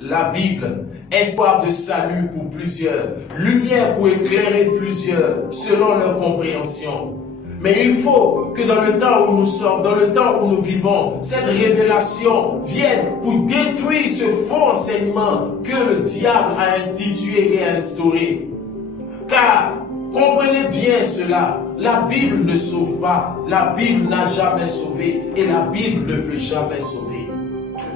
La Bible, espoir de salut pour plusieurs, lumière pour éclairer plusieurs selon leur compréhension. Mais il faut que dans le temps où nous sommes, dans le temps où nous vivons, cette révélation vienne pour détruire ce faux enseignement que le diable a institué et instauré. Car, comprenez bien cela, la Bible ne sauve pas, la Bible n'a jamais sauvé et la Bible ne peut jamais sauver.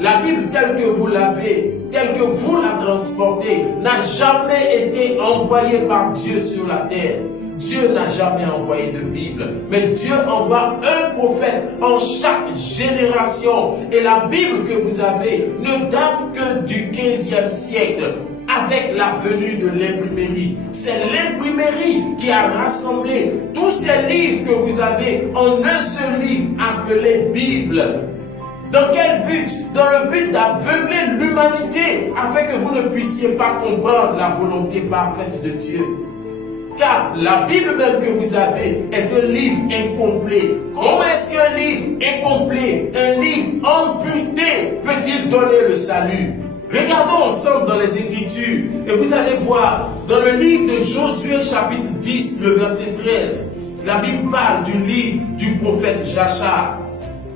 La Bible telle que vous l'avez, telle que vous la transportez, n'a jamais été envoyée par Dieu sur la terre. Dieu n'a jamais envoyé de Bible, mais Dieu envoie un prophète en chaque génération. Et la Bible que vous avez ne date que du 15e siècle, avec la venue de l'imprimerie. C'est l'imprimerie qui a rassemblé tous ces livres que vous avez en un seul livre appelé Bible. Dans quel but? Dans le but d'aveugler l'humanité afin que vous ne puissiez pas comprendre la volonté parfaite de Dieu. Car la Bible même que vous avez est un livre incomplet. Comment est-ce qu'un livre incomplet, un livre amputé peut-il donner le salut? Regardons ensemble dans les Écritures et vous allez voir dans le livre de Josué chapitre 10, le verset 13, la Bible parle du livre du prophète Jachar.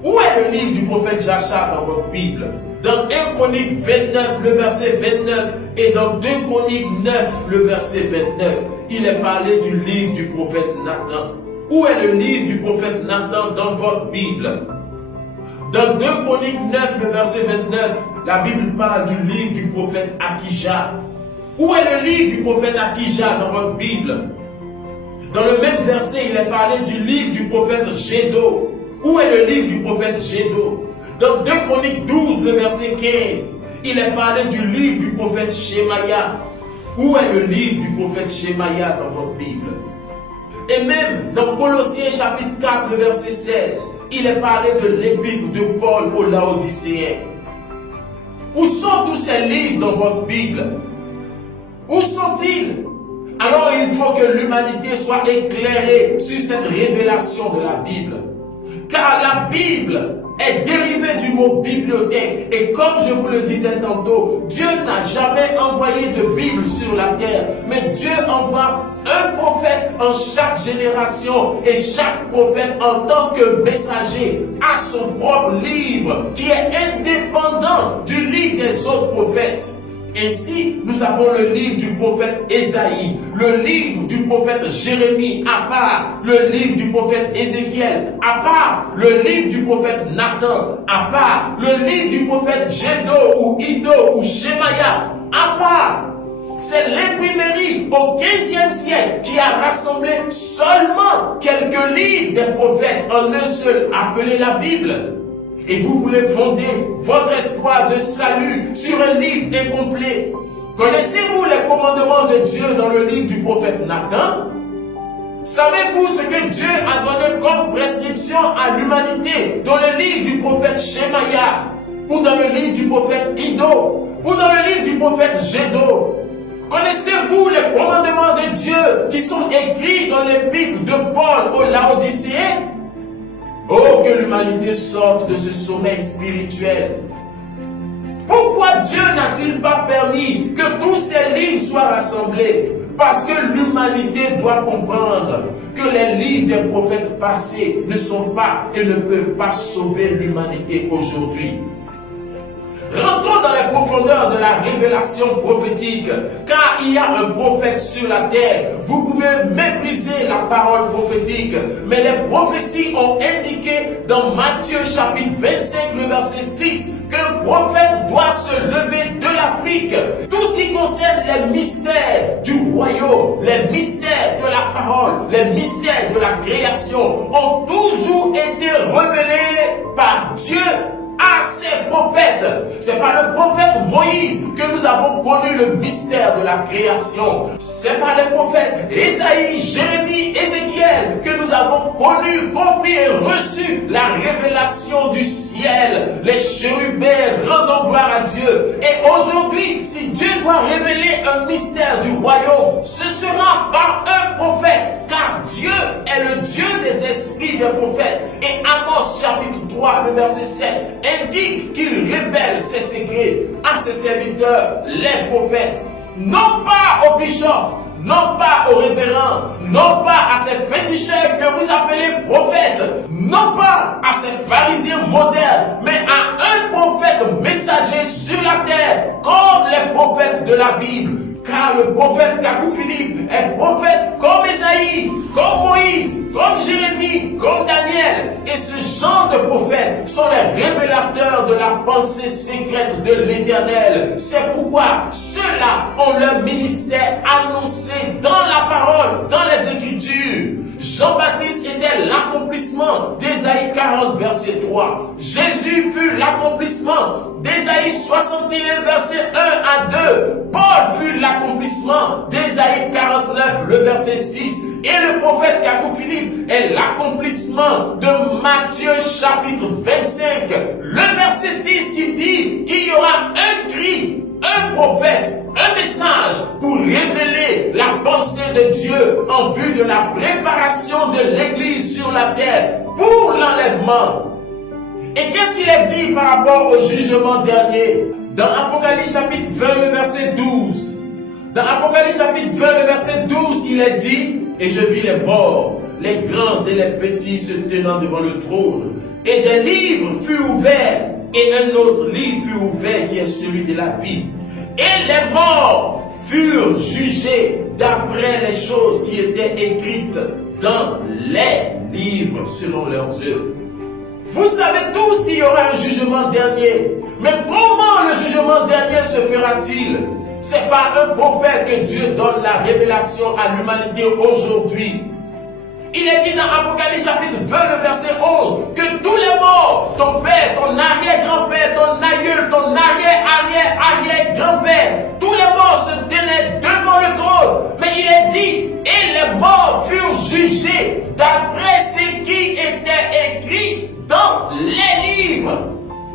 Où est le livre du prophète Jachar dans votre Bible? Dans 1 Chronique 29, le verset 29 et dans 2 Chroniques 9, le verset 29, il est parlé du livre du prophète Nathan. Où est le livre du prophète Nathan dans votre Bible? Dans 2 Chroniques 9, le verset 29, la Bible parle du livre du prophète Akija. Où est le livre du prophète Akija dans votre Bible? Dans le même verset, il est parlé du livre du prophète Gédo. Où est le livre du prophète Gédo? Dans 2 Chroniques 12, le verset 15, il est parlé du livre du prophète Shemaya. Où est le livre du prophète Shemaya dans votre Bible? Et même dans Colossiens chapitre 4, le verset 16, il est parlé de l'épître de Paul aux Laodicéens. Où sont tous ces livres dans votre Bible? Où sont-ils? Alors il faut que l'humanité soit éclairée sur cette révélation de la Bible. Car la Bible est dérivée du mot bibliothèque. Et comme je vous le disais tantôt, Dieu n'a jamais envoyé de Bible sur la terre. Mais Dieu envoie un prophète en chaque génération. Et chaque prophète en tant que messager a son propre livre qui est indépendant du livre des autres prophètes. Ainsi, nous avons le livre du prophète Ésaïe, le livre du prophète Jérémie à part, le livre du prophète Ézéchiel à part, le livre du prophète Nathan à part, le livre du prophète Gédo ou Ido ou Shemaya à part. C'est l'imprimerie au 15e siècle qui a rassemblé seulement quelques livres des prophètes en un seul, appelé la Bible. Et vous voulez fonder votre espoir de salut sur un livre incomplet. Connaissez-vous les commandements de Dieu dans le livre du prophète Nathan? Savez-vous ce que Dieu a donné comme prescription à l'humanité dans le livre du prophète Shemaya? Ou dans le livre du prophète Ido? Ou dans le livre du prophète Gédo? Connaissez-vous les commandements de Dieu qui sont écrits dans l'épître de Paul aux Laodicéens? Oh, que l'humanité sorte de ce sommeil spirituel. Pourquoi Dieu n'a-t-il pas permis que tous ces livres soient rassemblés? Parce que l'humanité doit comprendre que les livres des prophètes passés ne sont pas et ne peuvent pas sauver l'humanité aujourd'hui. Rentrons dans les profondeurs de la révélation prophétique, car il y a un prophète sur la terre. Vous pouvez mépriser la parole prophétique, mais les prophéties ont indiqué dans Matthieu chapitre 25, le verset 6, qu'un prophète doit se lever de l'Afrique. Tout ce qui concerne les mystères du royaume, les mystères de la parole, les mystères de la création ont toujours été révélés par Dieu à ses prophètes. C'est par le prophète Moïse que nous avons connu le mystère de la création. C'est par les prophètes Ésaïe, Jérémie, Ézéchiel spirituel que nous avons connu, compris et reçu la révélation du ciel. Les chérubins rendant gloire à Dieu. Et aujourd'hui, si Dieu doit révéler un mystère du royaume, ce sera par un prophète, car Dieu est le Dieu des esprits des prophètes. Et Amos chapitre 3, le verset 7, indique qu'il révèle ses secrets à ses serviteurs, les prophètes. Non pas aux bishops, non pas aux révérends, non pas à ces féticheurs que vous appelez prophètes, non pas à ces pharisiens modernes, mais à un prophète messager sur la terre, comme les prophètes de la Bible. Car le prophète Kakou Philippe est prophète comme Esaïe, comme Moïse, comme Jérémie, comme Daniel. Et ce genre de prophètes sont les révélateurs de la pensée secrète de l'Éternel. C'est pourquoi ceux-là ont leur ministère annoncé dans la parole, dans les Écritures. Jean-Baptiste était l'accomplissement d'Ésaïe 40, verset 3. Jésus fut l'accomplissement d'Ésaïe 61, verset 1 à 2. Paul fut l'accomplissement d'Ésaïe 49, le verset 6. Et le prophète Kakou Philippe est l'accomplissement de Matthieu chapitre 25, le verset 6 qui dit qu'il y aura un cri, un prophète, un message pour révéler la pensée de Dieu en vue de la préparation de l'Église sur la terre pour l'enlèvement. Et qu'est-ce qu'il est dit par rapport au jugement dernier? Dans Apocalypse chapitre 20, le verset 12. Dans Apocalypse chapitre 20, le verset 12, il est dit: et je vis les morts, les grands et les petits se tenant devant le trône. Et des livres furent ouverts, et un autre livre fut ouvert qui est celui de la vie. Et les morts furent jugés d'après les choses qui étaient écrites dans les livres selon leurs œuvres. Vous savez tous qu'il y aura un jugement dernier. Mais comment le jugement dernier se fera-t-il? C'est par un prophète que Dieu donne la révélation à l'humanité aujourd'hui. Il est dit dans Apocalypse chapitre 20, le verset 11, que tous les morts, ton père, ton arrière-grand-père, ton aïeul, ton arrière-arrière-arrière-grand-père, tous les morts se tenaient devant le trône. Mais il est dit, et les morts furent jugés d'après ce qui était écrit dans les livres.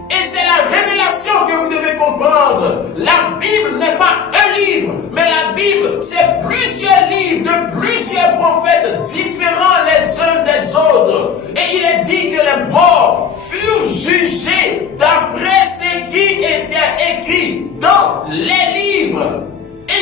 Et c'est la révélation que vous devez comprendre. La Bible n'est pas un livre, mais la Bible, c'est plusieurs livres de plusieurs prophètes différents les uns des autres. Et il est dit que les morts furent jugés d'après ce qui était écrit dans les livres.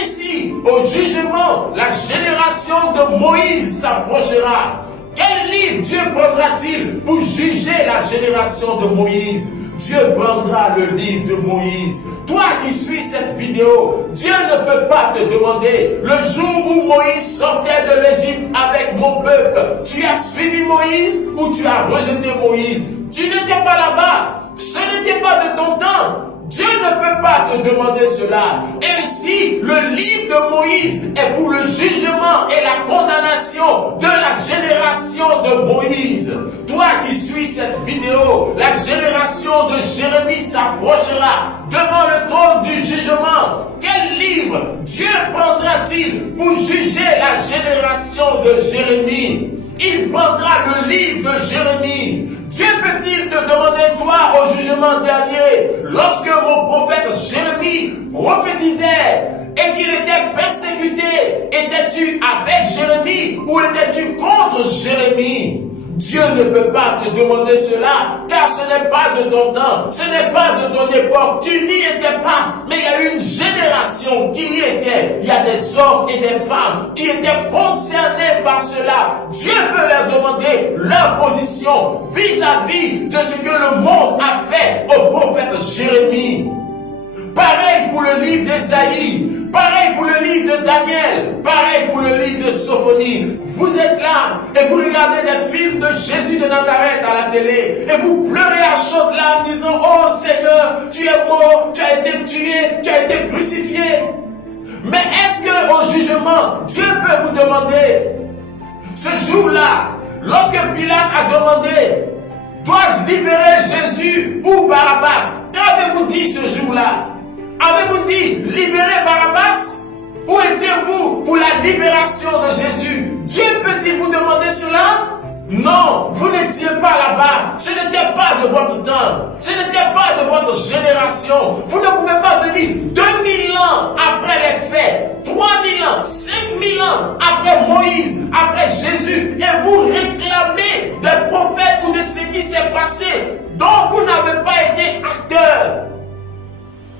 Ainsi, au jugement, la génération de Moïse s'approchera. Quel livre Dieu prendra-t-il pour juger la génération de Moïse? Dieu prendra le livre de Moïse. Toi qui suis cette vidéo, Dieu ne peut pas te demander, le jour où Moïse sortait de l'Égypte avec mon peuple, tu as suivi Moïse ou tu as rejeté Moïse? Tu n'étais pas là-bas. Ce n'était pas de ton temps. Dieu ne peut pas te demander cela. Ainsi, le livre de Moïse est pour le jugement et la condamnation de la génération de Moïse. Toi qui suis cette vidéo, la génération de Jérémie s'approchera devant le trône du jugement. Quel livre Dieu prendra-t-il pour juger la génération de Jérémie? Il prendra le livre de Jérémie. Dieu peut-il te demander, toi, au jugement dernier, lorsque mon prophète Jérémie prophétisait et qu'il était persécuté, étais-tu avec Jérémie ou étais-tu contre Jérémie? Dieu ne peut pas te demander cela, car ce n'est pas de ton temps, ce n'est pas de ton époque, tu n'y étais pas, mais il y a une génération qui y était, il y a des hommes et des femmes qui étaient concernés par cela. Dieu peut leur demander leur position vis-à-vis de ce que le monde a fait au prophète Jérémie. Pareil pour le livre d'Ésaïe, pareil pour le livre de Daniel, pareil pour le livre de Sophonie. Vous êtes là et vous regardez des films de Jésus de Nazareth à la télé et vous pleurez à chaudes larmes en disant: oh Seigneur, tu es mort, tu as été tué, tu as été crucifié. Mais est-ce qu'au jugement, Dieu peut vous demander, ce jour-là, lorsque Pilate a demandé: dois-je libérer Jésus ou Barabbas? Qu'avez-vous dit ce jour-là? Avez-vous dit libérez Barabbas? Où étiez-vous pour la libération de Jésus? Dieu peut-il vous demander cela? Non, vous n'étiez pas là-bas. Ce n'était pas de votre temps. Ce n'était pas de votre génération. Vous ne pouvez pas venir 2000 ans après les faits, 3000 ans, 5000 ans après Moïse, après Jésus, et vous réclamer des prophètes ou de ce qui s'est passé dont vous n'avez pas été acteur.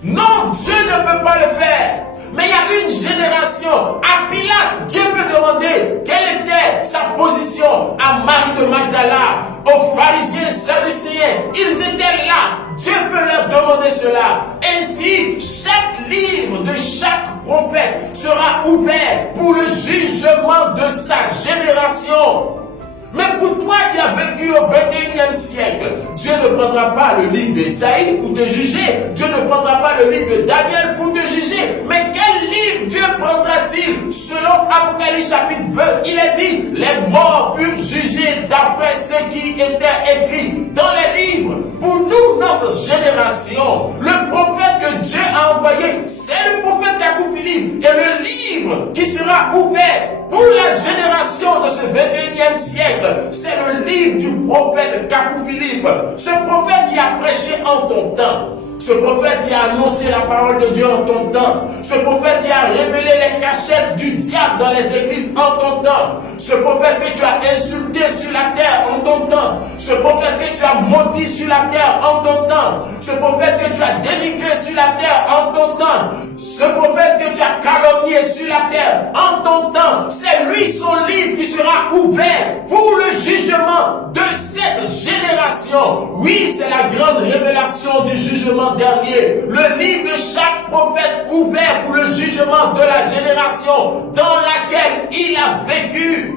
Non, Dieu ne peut pas le faire. Mais il y a une génération, à Pilate, Dieu peut demander quelle était sa position à Marie de Magdala, aux pharisiens, sadducéens. Ils étaient là. Dieu peut leur demander cela. Ainsi, chaque livre de chaque prophète sera ouvert pour le jugement de sa génération. Mais pour toi qui as vécu au 21e siècle, Dieu ne prendra pas le livre d'Ésaïe pour te juger. Dieu ne prendra pas le livre de Daniel pour te juger. Mais quel livre Dieu prendra-t-il? Selon Apocalypse chapitre 20, il est dit, les morts furent jugés d'après ce qui était écrit dans les livres. Pour nous, notre génération, le prophète que Dieu a envoyé, c'est le prophète Kakou Philippe. Et le livre qui sera ouvert pour la génération de ce 21e siècle, c'est le livre du prophète Kakou Philippe. Ce prophète qui a prêché en ton temps. Ce prophète qui a annoncé la parole de Dieu en ton temps. Ce prophète qui a révélé les cachettes du diable dans les églises en ton temps. Ce prophète que tu as insulté sur la terre en ton temps. Ce prophète que tu as maudit sur la terre en ton temps. Ce prophète que tu as dénigré sur la terre en ton temps. Ce prophète que tu as calomnié sur la terre en ton temps. C'est lui son livre qui sera ouvert pour le jugement de cette génération. Oui, c'est la grande révélation du jugement dernier, le livre de chaque prophète ouvert pour le jugement de la génération dans laquelle il a vécu.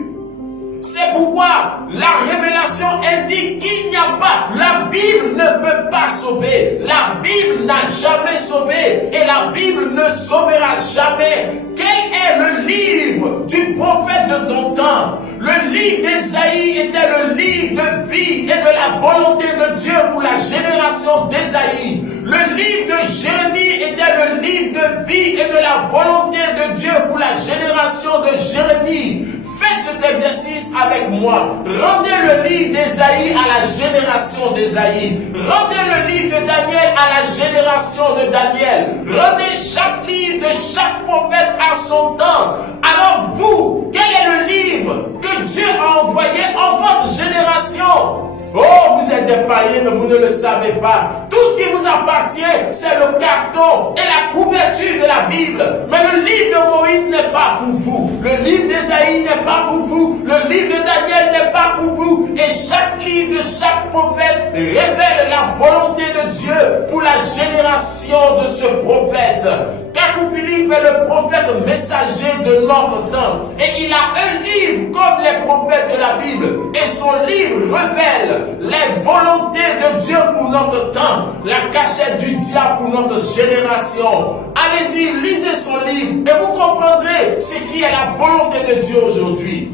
C'est pourquoi la révélation indique qu'il n'y a pas, la Bible ne peut pas sauver, la Bible n'a jamais sauvé et la Bible ne sauvera jamais. Quel est le livre du prophète de ton temps? Le livre d'Ésaïe était le livre de vie et de la volonté de Dieu pour la génération d'Ésaïe. Le livre de Jérémie était le livre de vie et de la volonté de Dieu pour la génération de Jérémie. Faites cet exercice avec moi. Rendez le livre d'Ésaïe à la génération d'Ésaïe. Rendez le livre de Daniel à la génération de Daniel. Rendez chaque livre de chaque prophète à son temps. Alors vous, quel est le livre que Dieu a envoyé en votre génération? Oh, vous êtes des païens, mais vous ne le savez pas. Tout ce qui vous appartient, c'est le carton et la couverture de la Bible. Mais le livre de Moïse n'est pas pour vous. Le livre d'Ésaïe n'est pas pour vous. Le livre de Daniel n'est pas pour vous. Et chaque livre de chaque prophète révèle la volonté de Dieu pour la génération de ce prophète. Kakou Philippe est le prophète messager de notre temps. Et il a un livre comme les prophètes de la Bible. Et son livre révèle les volontés de Dieu pour notre temps, la cachette du diable pour notre génération. Allez-y, lisez son livre et vous comprendrez ce qui est la volonté de Dieu aujourd'hui.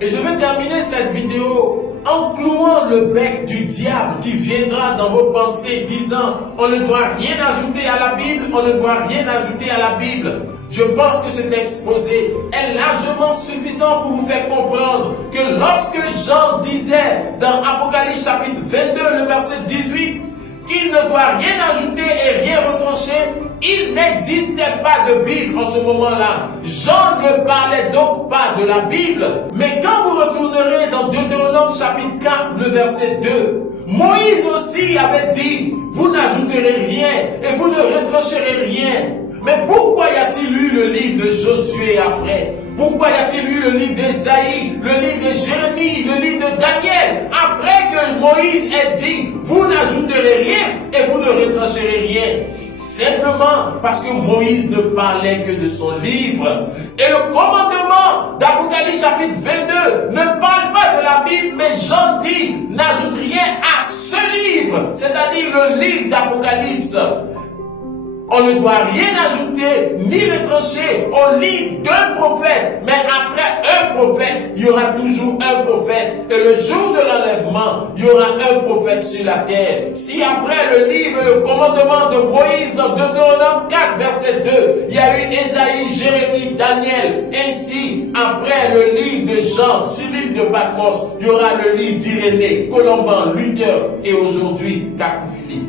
Et je vais terminer cette vidéo en clouant le bec du diable qui viendra dans vos pensées disant on ne doit rien ajouter à la Bible, on ne doit rien ajouter à la Bible. Je pense que cet exposé est largement suffisant pour vous faire comprendre que lorsque Jean disait dans Apocalypse chapitre 22, le verset 18, qu'il ne doit rien ajouter et rien retrancher, il n'existait pas de Bible en ce moment-là. Jean ne parlait donc pas de la Bible. Mais quand vous retournerez dans Deutéronome chapitre 4, le verset 2, Moïse aussi avait dit, vous n'ajouterez rien et vous ne retrancherez rien. Mais pourquoi y a-t-il eu le livre de Josué après? Pourquoi y a-t-il eu le livre d'Ésaïe, le livre de Jérémie, le livre de Daniel? Après que Moïse ait dit, vous n'ajouterez rien et vous ne retrancherez rien. Simplement parce que Moïse ne parlait que de son livre. Et le commandement d'Apocalypse chapitre 22 ne parle pas de la Bible, mais Jean dit, n'ajoute rien à ce livre, c'est-à-dire le livre d'Apocalypse. On ne doit rien ajouter ni retrancher au livre d'un prophète, mais après un prophète, il y aura toujours un prophète. Et le jour de l'enlèvement, il y aura un prophète sur la terre. Si après le livre, le commandement de Moïse dans Deutéronome 4, verset 2, il y a eu Ésaïe, Jérémie, Daniel, ainsi après le livre de Jean sur l'île de Patmos, il y aura le livre d'Irénée, Colomban, Luther et aujourd'hui Cacouphilie.